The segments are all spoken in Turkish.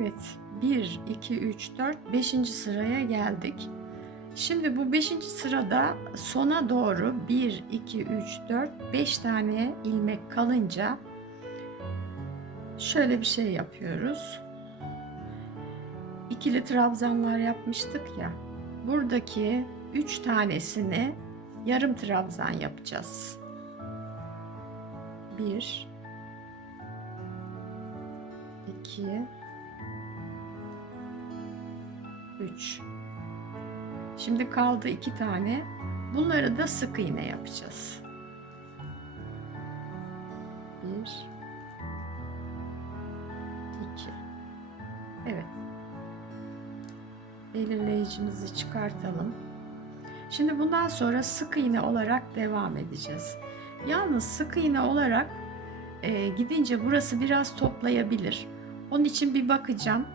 Evet. 1, 2, 3, 4, 5. sıraya geldik. Şimdi bu 5. sırada sona doğru 1, 2, 3, 4, 5 tane ilmek kalınca şöyle bir şey yapıyoruz. İkili trabzanlar yapmıştık ya. Buradaki 3 tanesini yarım trabzan yapacağız. 1 2 3 Şimdi kaldı iki tane. Bunları da sık iğne yapacağız. Bir, iki. Evet. Belirleyicimizi çıkartalım. Şimdi bundan sonra sık iğne olarak devam edeceğiz. Yalnız sık iğne olarak e, gidince burası biraz toplayabilir. Onun için bir bakacağım.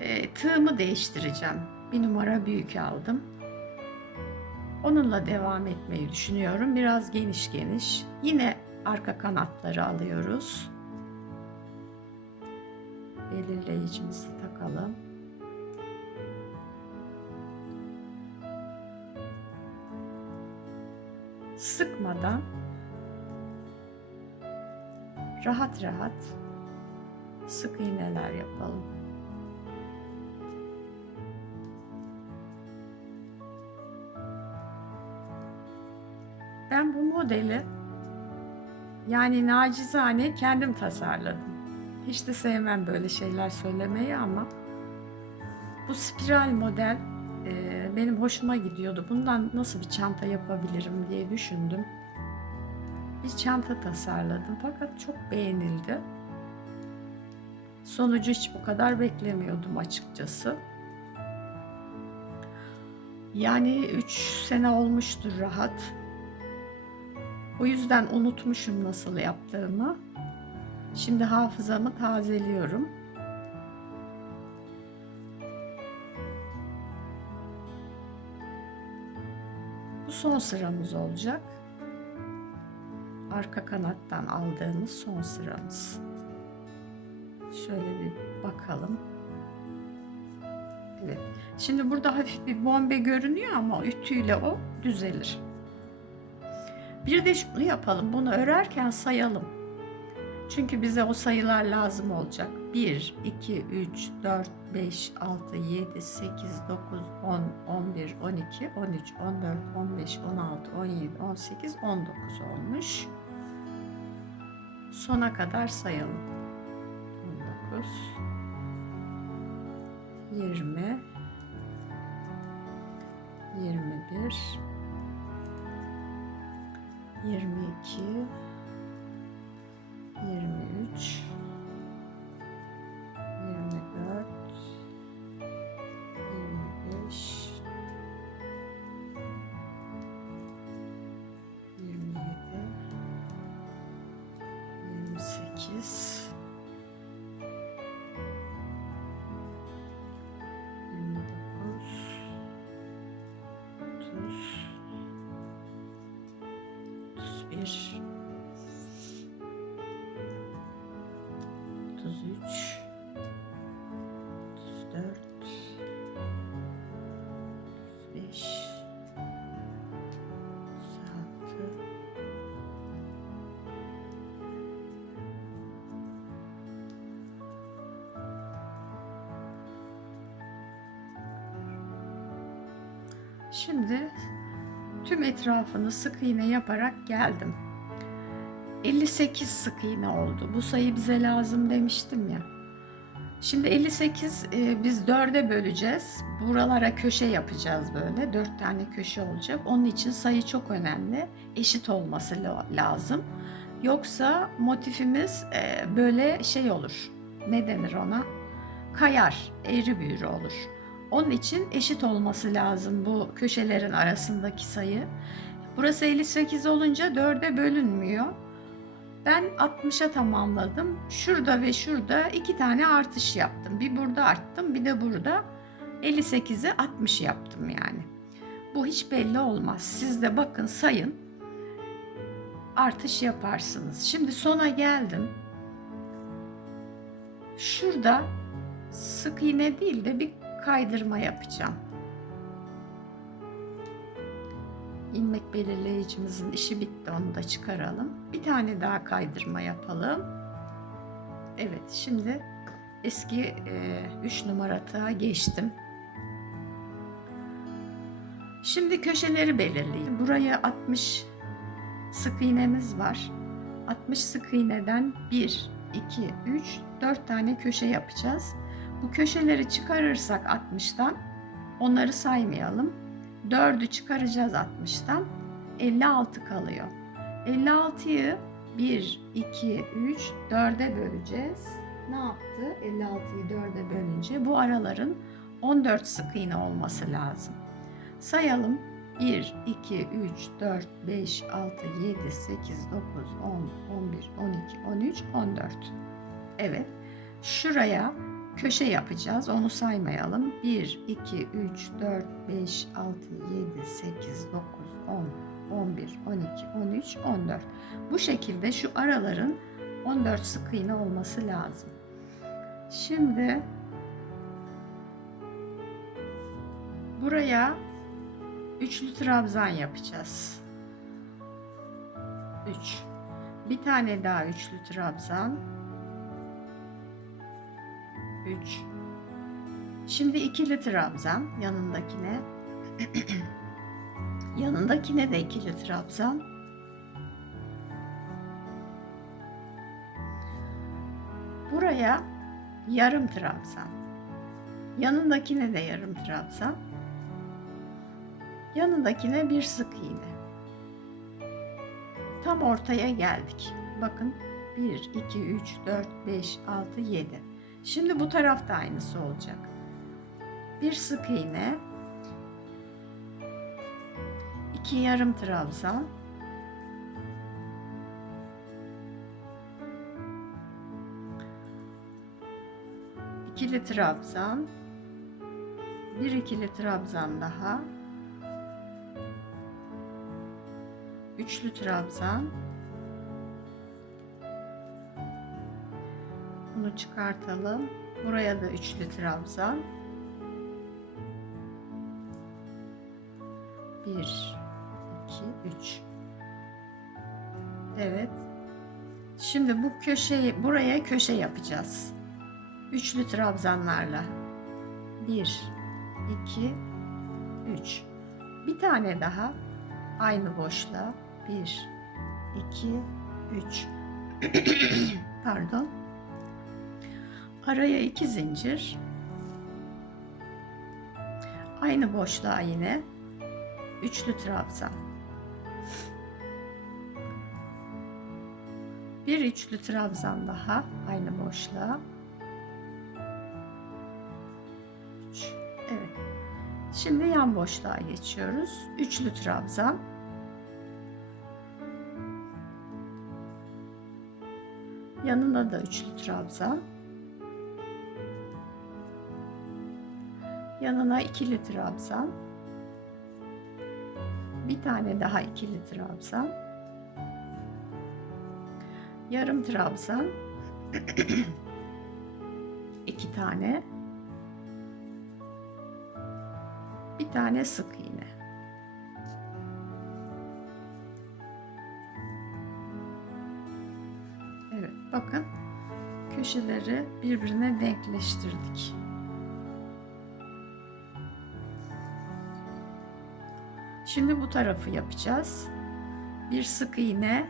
E, tığımı değiştireceğim. Bir numara büyük aldım. Onunla devam etmeyi düşünüyorum. Biraz geniş geniş. Yine arka kanatları alıyoruz. Belirleyicimizi takalım. Sıkmadan rahat rahat sık iğneler yapalım. Ben bu modeli yani nacizane kendim tasarladım. Hiç de sevmem böyle şeyler söylemeyi ama bu spiral model e, benim hoşuma gidiyordu. Bundan nasıl bir çanta yapabilirim diye düşündüm. Bir çanta tasarladım fakat çok beğenildi. Sonucu hiç bu kadar beklemiyordum açıkçası. Yani 3 sene olmuştur rahat. O yüzden unutmuşum nasıl yaptığımı. Şimdi hafızamı tazeliyorum. Bu son sıramız olacak. Arka kanattan aldığımız son sıramız. Şöyle bir bakalım. Evet. Şimdi burada hafif bir bombe görünüyor ama ütüyle o düzelir. Bir de şunu yapalım. Bunu örerken sayalım. Çünkü bize o sayılar lazım olacak. 1, 2, 3, 4, 5, 6, 7, 8, 9, 10, 11, 12, 13, 14, 15, 16, 17, 18, 19 olmuş. Sona kadar sayalım. 19, 20, 21, 22 23 24 25 27 28 29 31 33 34 35 36 Şimdi tüm etrafını sık iğne yaparak geldim. 58 sık iğne oldu. Bu sayı bize lazım demiştim ya. Şimdi 58 e, biz 4'e böleceğiz. Buralara köşe yapacağız böyle. 4 tane köşe olacak. Onun için sayı çok önemli. Eşit olması lazım. Yoksa motifimiz e, böyle şey olur. Ne denir ona? Kayar, eğri büğrü olur. Onun için eşit olması lazım bu köşelerin arasındaki sayı. Burası 58 olunca 4'e bölünmüyor. Ben 60'a tamamladım. Şurada ve şurada iki tane artış yaptım. Bir burada arttım, bir de burada 58'i 60 yaptım yani. Bu hiç belli olmaz. Siz de bakın sayın. Artış yaparsınız. Şimdi sona geldim. şurada sık iğne değil de bir kaydırma yapacağım. ilmek belirleyicimizin işi bitti onu da çıkaralım. Bir tane daha kaydırma yapalım. Evet şimdi eski 3 e, numara tığa geçtim. Şimdi köşeleri belirleyeyim. Buraya 60 sık iğnemiz var. 60 sık iğneden 1, 2, 3, 4 tane köşe yapacağız. Bu köşeleri çıkarırsak 60'tan onları saymayalım. 4'ü çıkaracağız 60'tan. 56 kalıyor. 56'yı 1, 2, 3, 4'e böleceğiz. Ne yaptı? 56'yı 4'e bölünce bu araların 14 sık iğne olması lazım. Sayalım. 1, 2, 3, 4, 5, 6, 7, 8, 9, 10, 11, 12, 13, 14. Evet. Şuraya köşe yapacağız. Onu saymayalım. 1, 2, 3, 4, 5, 6, 7, 8, 9, 10, 11, 12, 13, 14. Bu şekilde şu araların 14 sık iğne olması lazım. Şimdi buraya üçlü trabzan yapacağız. 3. Bir tane daha üçlü trabzan. 3. Şimdi ikili trabzan yanındakine. yanındakine de ikili trabzan. Buraya yarım trabzan. Yanındakine de yarım trabzan. Yanındakine bir sık iğne. Tam ortaya geldik. Bakın 1, 2, 3, 4, 5, 6, 7. Şimdi bu tarafta aynısı olacak. Bir sık iğne, iki yarım trabzan, ikili trabzan, bir ikili trabzan daha, üçlü trabzan, Çıkartalım. Buraya da üçlü trabzan. Bir, iki, üç. Evet. Şimdi bu köşeyi buraya köşe yapacağız. Üçlü trabzanlarla. Bir, iki, üç. Bir tane daha aynı boşluğa. Bir, iki, üç. Pardon. Araya iki zincir. Aynı boşluğa yine üçlü trabzan. Bir üçlü trabzan daha aynı boşluğa. Üç. Evet. Şimdi yan boşluğa geçiyoruz. Üçlü trabzan. Yanına da üçlü trabzan. Yanına ikili trabzan. Bir tane daha ikili trabzan. Yarım trabzan. iki tane. Bir tane sık iğne. Evet bakın köşeleri birbirine denkleştirdik. Şimdi bu tarafı yapacağız. Bir sık iğne,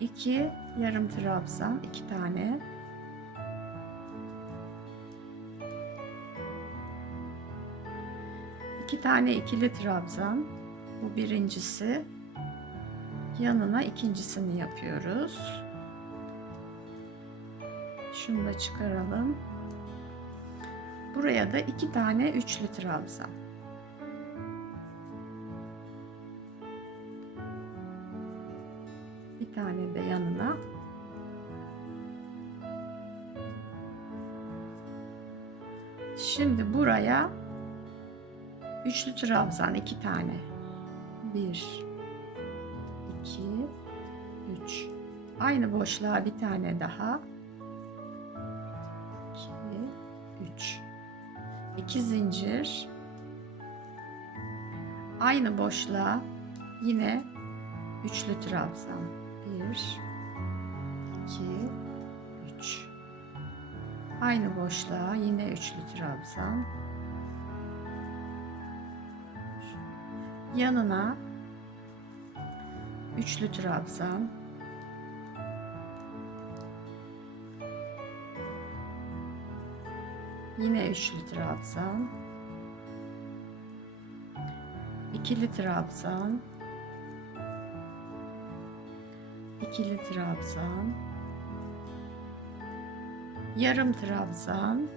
iki yarım trabzan, iki tane. iki tane ikili trabzan. Bu birincisi. Yanına ikincisini yapıyoruz. Şunu da çıkaralım. Buraya da iki tane üçlü trabzan. Tane de yanına. Şimdi buraya üçlü trabzan iki tane. Bir, iki, üç. Aynı boşluğa bir tane daha. 3 2 zincir aynı boşluğa yine üçlü trabzan 1 2 3 aynı boşluğa yine üçlü trabzan. Yanına üçlü trabzan. Yine üçlü trabzan. İkili trabzan ikili trabzan yarım trabzan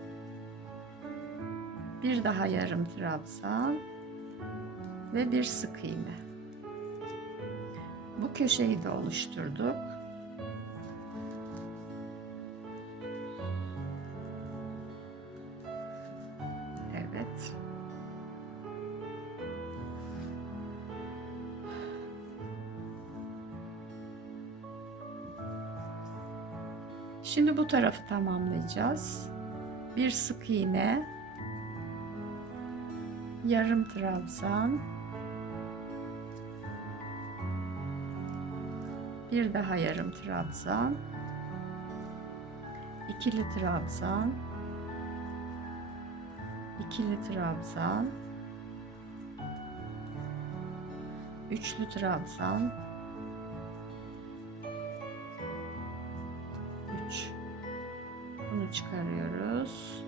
bir daha yarım trabzan ve bir sık iğne. Bu köşeyi de oluşturduk Şimdi bu tarafı tamamlayacağız. Bir sık iğne, yarım trabzan, bir daha yarım trabzan, ikili trabzan, ikili trabzan, üçlü trabzan, çıkarıyoruz.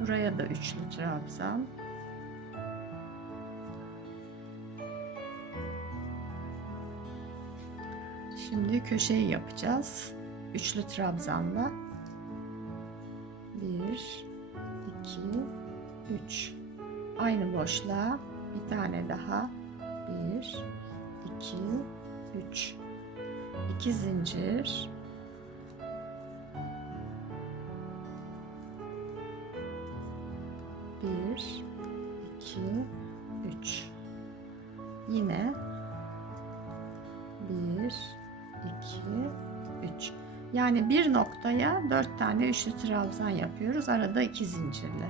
Buraya da üçlü trabzan şimdi köşeyi yapacağız. Üçlü trabzanla 1 2 3 aynı boşluğa bir tane daha. 1 2 3 2 zincir bir iki üç. Yine bir iki üç. Yani bir noktaya dört tane üçlü trabzan yapıyoruz. Arada iki zincirle.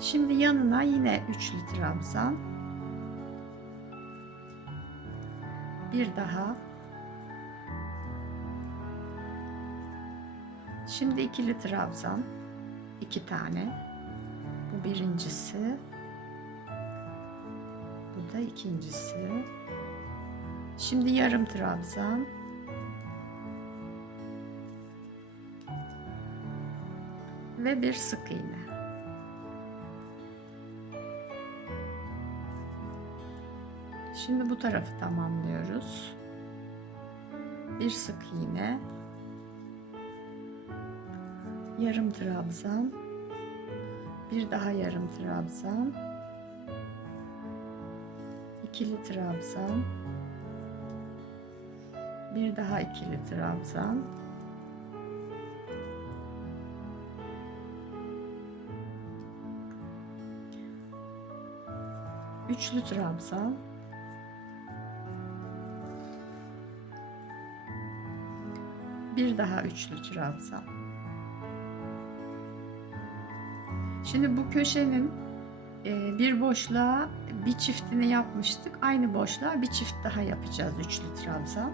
Şimdi yanına yine üçlü trabzan. Bir daha. Şimdi ikili trabzan. iki tane. Bu birincisi. Bu da ikincisi. Şimdi yarım trabzan. Ve bir sık iğne. Şimdi bu tarafı tamamlıyoruz. Bir sık iğne yarım trabzan bir daha yarım trabzan. İkili trabzan. Bir daha ikili trabzan. Üçlü trabzan. Bir daha üçlü trabzan Şimdi bu köşenin e, bir boşluğa bir çiftini yapmıştık. Aynı boşluğa bir çift daha yapacağız. Üçlü trabzan.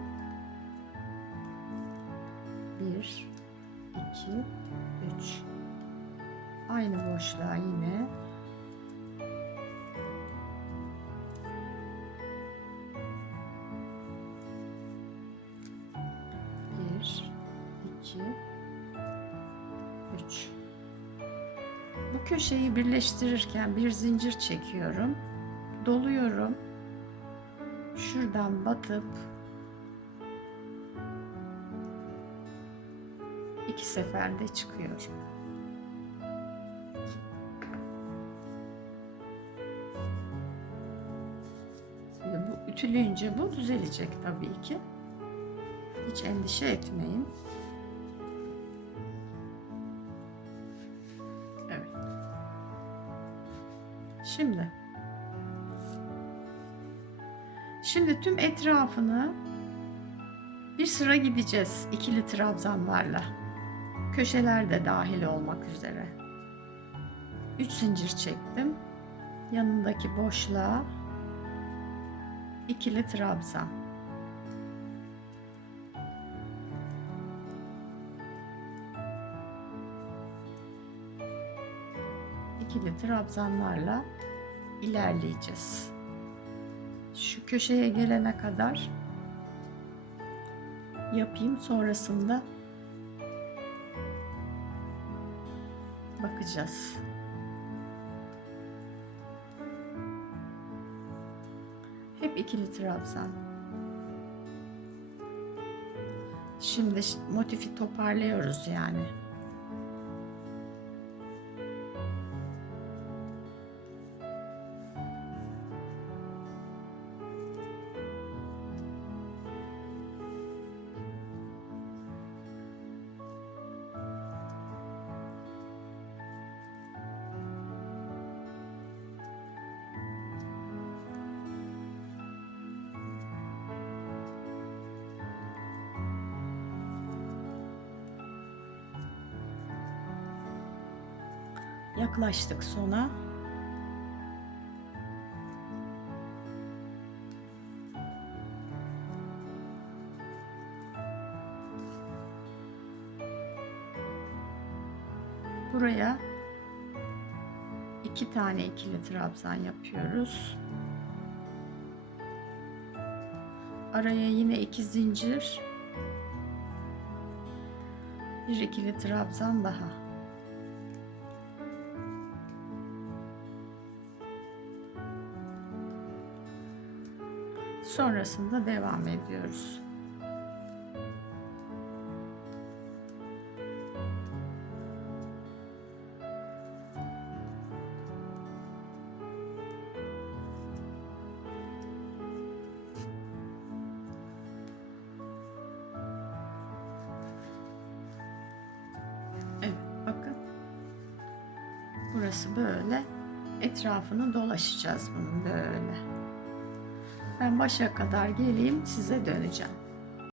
Bir, iki, üç. Aynı boşluğa yine bir, iki, köşeyi birleştirirken bir zincir çekiyorum. Doluyorum. Şuradan batıp iki seferde çıkıyorum. Şimdi bu ütüleyince bu düzelecek tabii ki. Hiç endişe etmeyin. Şimdi Şimdi tüm etrafını bir sıra gideceğiz ikili trabzanlarla. köşeler de dahil olmak üzere. 3 zincir çektim. Yanındaki boşluğa ikili trabzan. İkili trabzanlarla ilerleyeceğiz. Şu köşeye gelene kadar yapayım sonrasında bakacağız. Hep ikili trabzan. Şimdi motifi toparlıyoruz yani. Yaklaştık sona. Buraya iki tane ikili trabzan yapıyoruz. Araya yine iki zincir. Bir ikili trabzan daha. Sonrasında devam ediyoruz. Burası böyle. Etrafını dolaşacağız bunun böyle. Ben başa kadar geleyim size döneceğim.